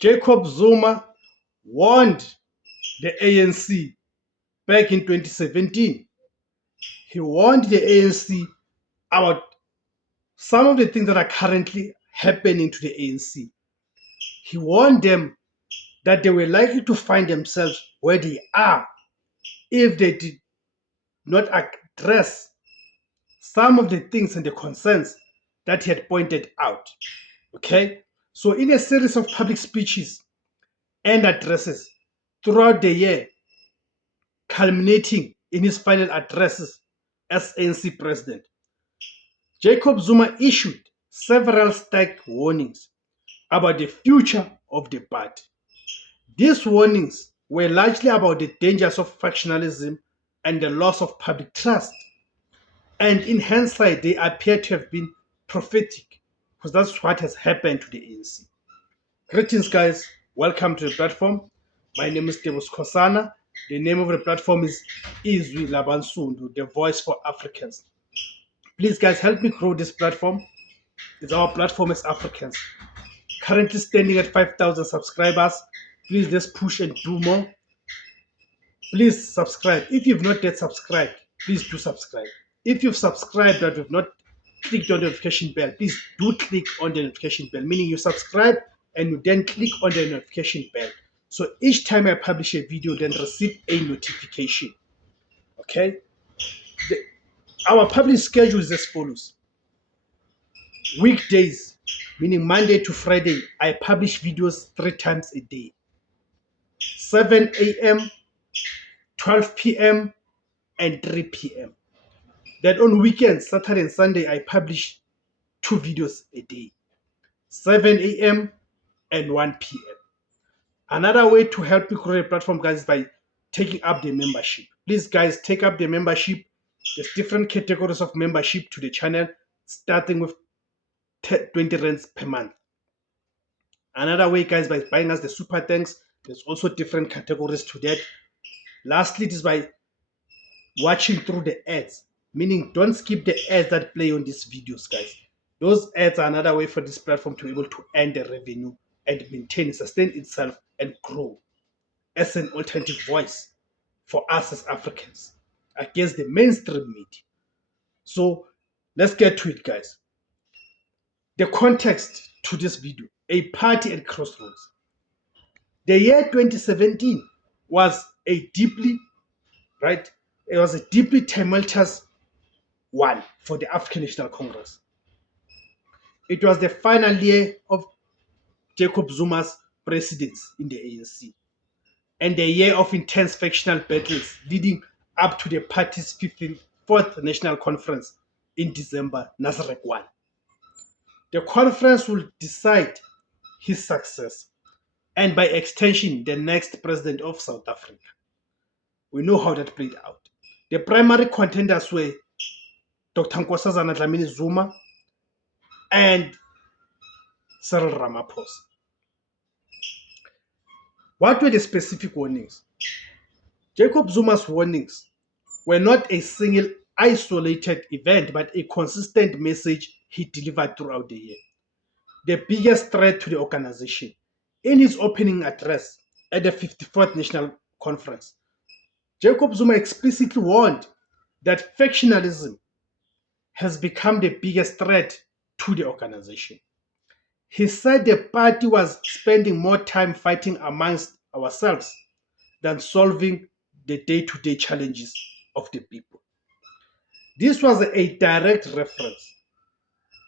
Jacob Zuma warned the ANC back in 2017. He warned the ANC about some of the things that are currently happening to the ANC. He warned them that they were likely to find themselves where they are if they did not address some of the things and the concerns that he had pointed out. Okay? So, in a series of public speeches and addresses throughout the year, culminating in his final addresses as ANC president, Jacob Zuma issued several stark warnings about the future of the party. These warnings were largely about the dangers of factionalism and the loss of public trust. And in hindsight, they appear to have been prophetic because that's what has happened to the ANC. Greetings, guys. Welcome to the platform. My name is Tebus Kosana. The name of the platform is Izwi Labansundu, the voice for Africans. Please, guys, help me grow this platform. It's our platform as Africans. Currently standing at 5,000 subscribers. Please just push and do more. Please subscribe. If you've not yet subscribed, please do subscribe. If you've subscribed but you've not clicked on the notification bell, please do click on the notification bell, meaning you subscribe and you then click on the notification bell. So each time I publish a video, then receive a notification. Okay? Our publish schedule is as follows. Weekdays, meaning Monday to Friday, I publish videos 3 times a day. 7 a.m., 12 p.m., and 3 p.m. Then on weekends, Saturday and Sunday, I publish 2 videos a day, 7 a.m. and 1 p.m. Another way to help you grow a platform, guys, is by taking up the membership. Please, guys, take up the membership. There's different categories of membership to the channel, starting with 20 rands per month. Another way, guys, by buying us the super thanks. There's also different categories to that. Lastly, it is by watching through the ads, meaning don't skip the ads that play on these videos, guys. Those ads are another way for this platform to be able to earn the revenue and maintain, sustain itself and grow as an alternative voice for us as Africans against the mainstream media. So let's get to it, guys. The context to this video: a party at crossroads. The year 2017 was a deeply tumultuous one for the African National Congress. It was the final year of Jacob Zuma's presidency in the ANC and a year of intense factional battles leading up to the party's 54th National Conference in December, Nasrec 1. The conference will decide his success and by extension the next president of South Africa. We know how that played out. The primary contenders were Dr. Nkosazana Dlamini Zuma and Cyril Ramaphosa. What were the specific warnings? Jacob Zuma's warnings were not a single isolated event, but a consistent message he delivered throughout the year. The biggest threat to the organization. In his opening address at the 54th National Conference, Jacob Zuma explicitly warned that factionalism has become the biggest threat to the organization. He said the party was spending more time fighting amongst ourselves than solving the day-to-day challenges of the people. This was a direct reference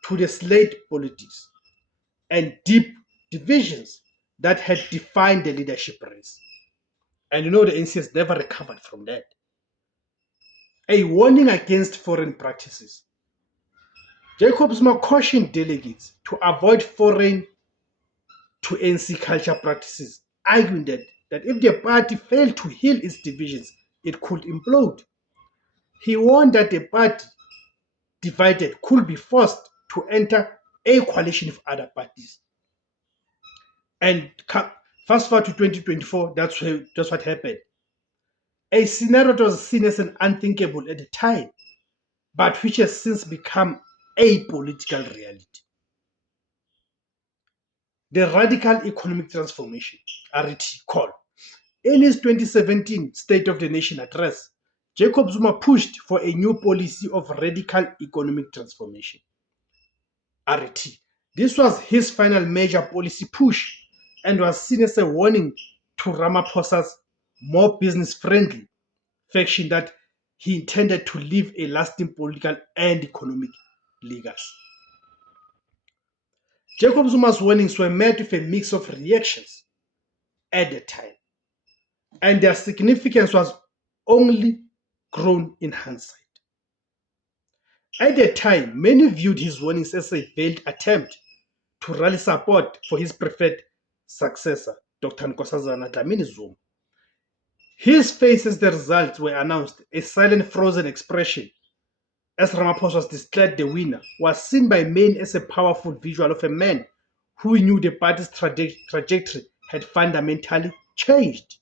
to the slate politics and deep divisions that had defined the leadership race. And you know the ANC has never recovered from that. A warning against foreign practices. Jacob Zuma cautioned delegates to avoid foreign to ANC culture practices, arguing that if the party failed to heal its divisions, it could implode. He warned that the party divided could be forced to enter a coalition with other parties. And fast forward to 2024, that's what happened. A scenario that was seen as an unthinkable at the time, but which has since become a political reality. the Radical Economic Transformation, RET call. In his 2017 State of the Nation address, Jacob Zuma pushed for a new policy of radical economic transformation, RET. This was his final major policy push and was seen as a warning to Ramaphosa's more business-friendly faction that he intended to leave a lasting political and economic legacy. Jacob Zuma's warnings were met with a mix of reactions at the time, and their significance was only grown in hindsight. At the time, many viewed his warnings as a veiled attempt to rally support for his preferred successor, Dr. Nkosazana Dlamini Zuma. His face as the results were announced, a silent frozen expression, as Ramaphosa was declared the winner, was seen by many as a powerful visual of a man who knew the party's trajectory had fundamentally changed.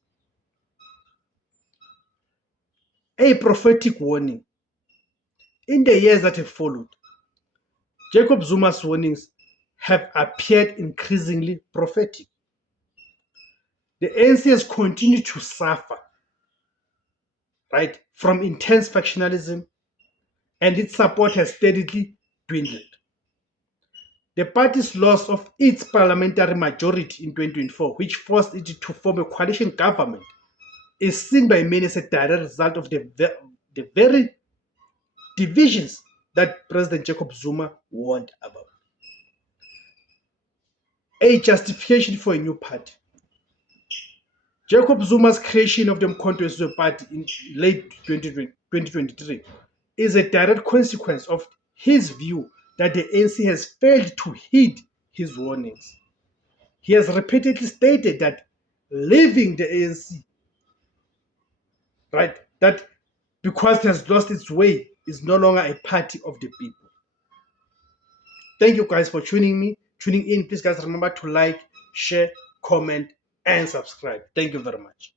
A prophetic warning. In the years that have followed, Jacob Zuma's warnings have appeared increasingly prophetic. The ANC has continued to suffer, right, from intense factionalism, and its support has steadily dwindled. The party's loss of its parliamentary majority in 2024, which forced it to form a coalition government, is seen by many as a direct result of the very divisions that President Jacob Zuma warned about. A justification for a new party. Jacob Zuma's creation of the Umkhonto we Party in late 2023 is a direct consequence of his view that the ANC has failed to heed his warnings. He has repeatedly stated that leaving the ANC, right, that because it has lost its way, is no longer a party of the people. Thank you guys for tuning in. Please guys remember to like, share, comment, and subscribe. Thank you very much.